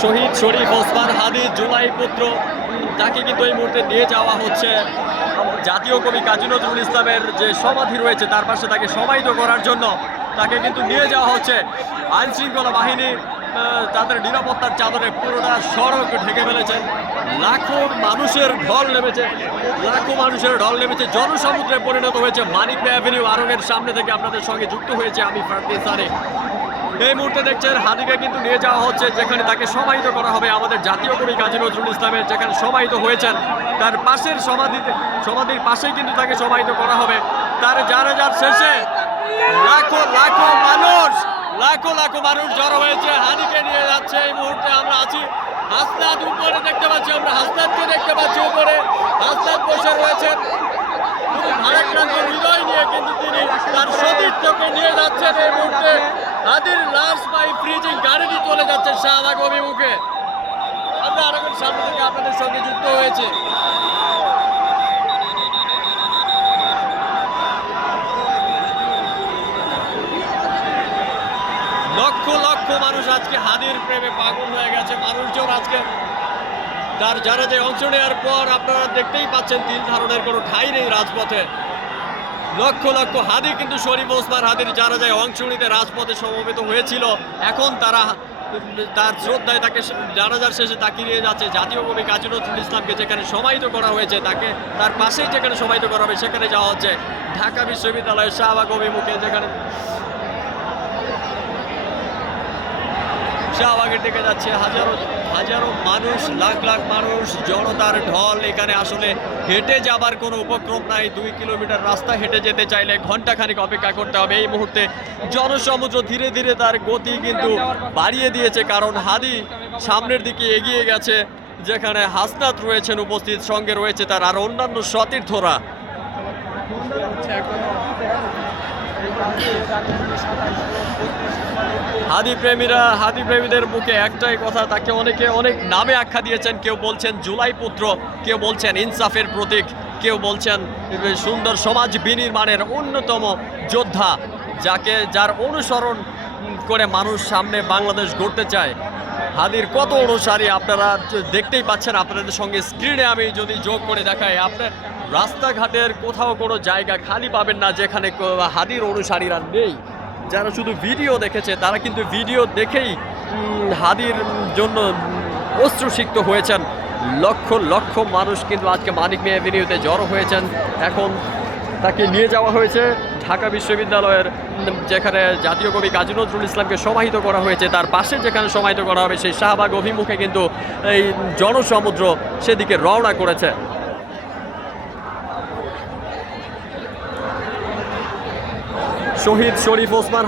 শহীদ শরীফ ওসমান হাদি জুলাই পুত্র, তাকে কিন্তু এই মুহূর্তে নিয়ে যাওয়া হচ্ছে জাতীয় কবি কাজী নজরুল ইসলামের যে সমাধি রয়েছে তার পাশে তাকে সমাহিত করার জন্য তাকে কিন্তু নিয়ে যাওয়া হচ্ছে। আইন শৃঙ্খলা বাহিনী তাদের নিরাপত্তার চাদরে পুরোটা সড়ক ঢেকে ফেলেছেন। লাখো মানুষের ঢল নেমেছে, জনসমুদ্রে পরিণত হয়েছে। মানিক মিয়া অ্যাভিনিউ আরঙের সামনে থেকে আপনাদের সঙ্গে যুক্ত হয়েছে আমি ফারদিন সানি। এই মুহূর্তে দেখছেন হাদিকে কিন্তু নিয়ে যাওয়া হচ্ছে যেখানে তাকে সমাহিত করা হবে আমাদের জাতীয় কবি কাজী নজরুল ইসলামের যেখানে সমাহিত হয়েছেন তার পাশের সমাধির পাশেই কিন্তু তাকে সমাহিত করা হবে। তার জানাজার শেষে লাখো মানুষ জড়ো হয়েছে, হাদিকে নিয়ে যাচ্ছে। এই মুহূর্তে আমরা আছি হাসনাত, উপরে দেখতে পাচ্ছি, আমরা হাসনাতকে দেখতে পাচ্ছি উপরে। হাসনাত বসে রয়েছেন ভারাক্রান্ত হৃদয় নিয়ে, কিন্তু তিনি তার সতীর্থকে নিয়ে যাচ্ছেন। এই মুহূর্তে হাদির লাশ বাই ফ্রিজিং গাড়িটি চলে যাচ্ছে শাহবাগ অভিমুখে। আমরা আরেকবার সামনে থেকে আপনাদের সঙ্গে যুক্ত হয়েছে। লক্ষ মানুষ আজকে হাদির প্রেমে পাগল হয়ে গেছে। মানুষজন আজকে তার জানাজায় অংশ নেওয়ার পর আপনারা দেখতেই পাচ্ছেন তিল ধারণের কোনো ঠাঁই নেই রাজপথে। লক্ষ হাদি কিন্তু শরীফ ওসমান হাদির জানাজায় অংশ নিতে রাজপথে সমবেত হয়েছিল। এখন তারা তার শ্রদ্ধায় তাকে জানাজার শেষে তাকে নিয়ে যাচ্ছে জাতীয় কবি কাজী নজরুল ইসলামকে যেখানে সমাহিত করা হয়েছে, তাকে তার পাশেই যেখানে সমাহিত করা হবে সেখানে যাওয়া হচ্ছে ঢাকা বিশ্ববিদ্যালয়ের শাহবাগ অভিমুখে, যেখানে শাহবাগের দিকে যাচ্ছে হাজারো মানুষ, লাখ মানুষ, জনতার ঢল। এখানে আসলে হেঁটে যাবার কোনো উপক্রম নাই। 2 কিলোমিটার রাস্তা হেঁটে যেতে চাইলে ঘন্টাখানিক অপেক্ষা করতে হবে। এই মুহূর্তে জনসমুদ্র ধীরে ধীরে তার গতি কিন্তু বাড়িয়ে দিয়েছে, কারণ হাদি সামনের দিকে এগিয়ে গেছে, যেখানে হাসনাত রয়েছেন উপস্থিত, সঙ্গে রয়েছে তার আর অন্যান্য সতীর্থরা। হাদি প্রেমীদের মুখে একটাই কথা, তাকে অনেকে অনেক নামে আখ্যা দিয়েছেন। কেউ বলছেন জুলাই পুত্র, কেউ বলছেন ইনসাফের প্রতীক, কেউ বলছেন সুন্দর সমাজ বিনির্মাণের অন্যতম যোদ্ধা, যার অনুসরণ করে মানুষ সামনে বাংলাদেশ গড়তে চায়। হাদির কত অনুসারী আপনারা দেখতেই পাচ্ছেন। আপনাদের সঙ্গে স্ক্রিনে আমি যদি যোগ করে দেখাই, আপনার রাস্তাঘাটের কোথাও কোনো জায়গা খালি পাবেন না যেখানে হাদির অনুসারীরা নেই। যারা শুধু ভিডিও দেখেছে তারা কিন্তু ভিডিও দেখেই হাদির জন্য অশ্রুসিক্ত হয়েছেন। লক্ষ মানুষ কিন্তু আজকে মানিক মিয়া অ্যাভিনিউতে জড়ো হয়েছেন। এখন তাকে নিয়ে যাওয়া হয়েছে ঢাকা বিশ্ববিদ্যালয়ের যেখানে জাতীয় কবি কাজী নজরুল ইসলামকে সমাহিত করা হয়েছে, তার পাশে যেখানে সমাহিত করা হবে সেই শাহবাগ অভিমুখে কিন্তু এই জনসমুদ্র সেদিকে রওনা করেছে। শহীদ শরীফ ওসমান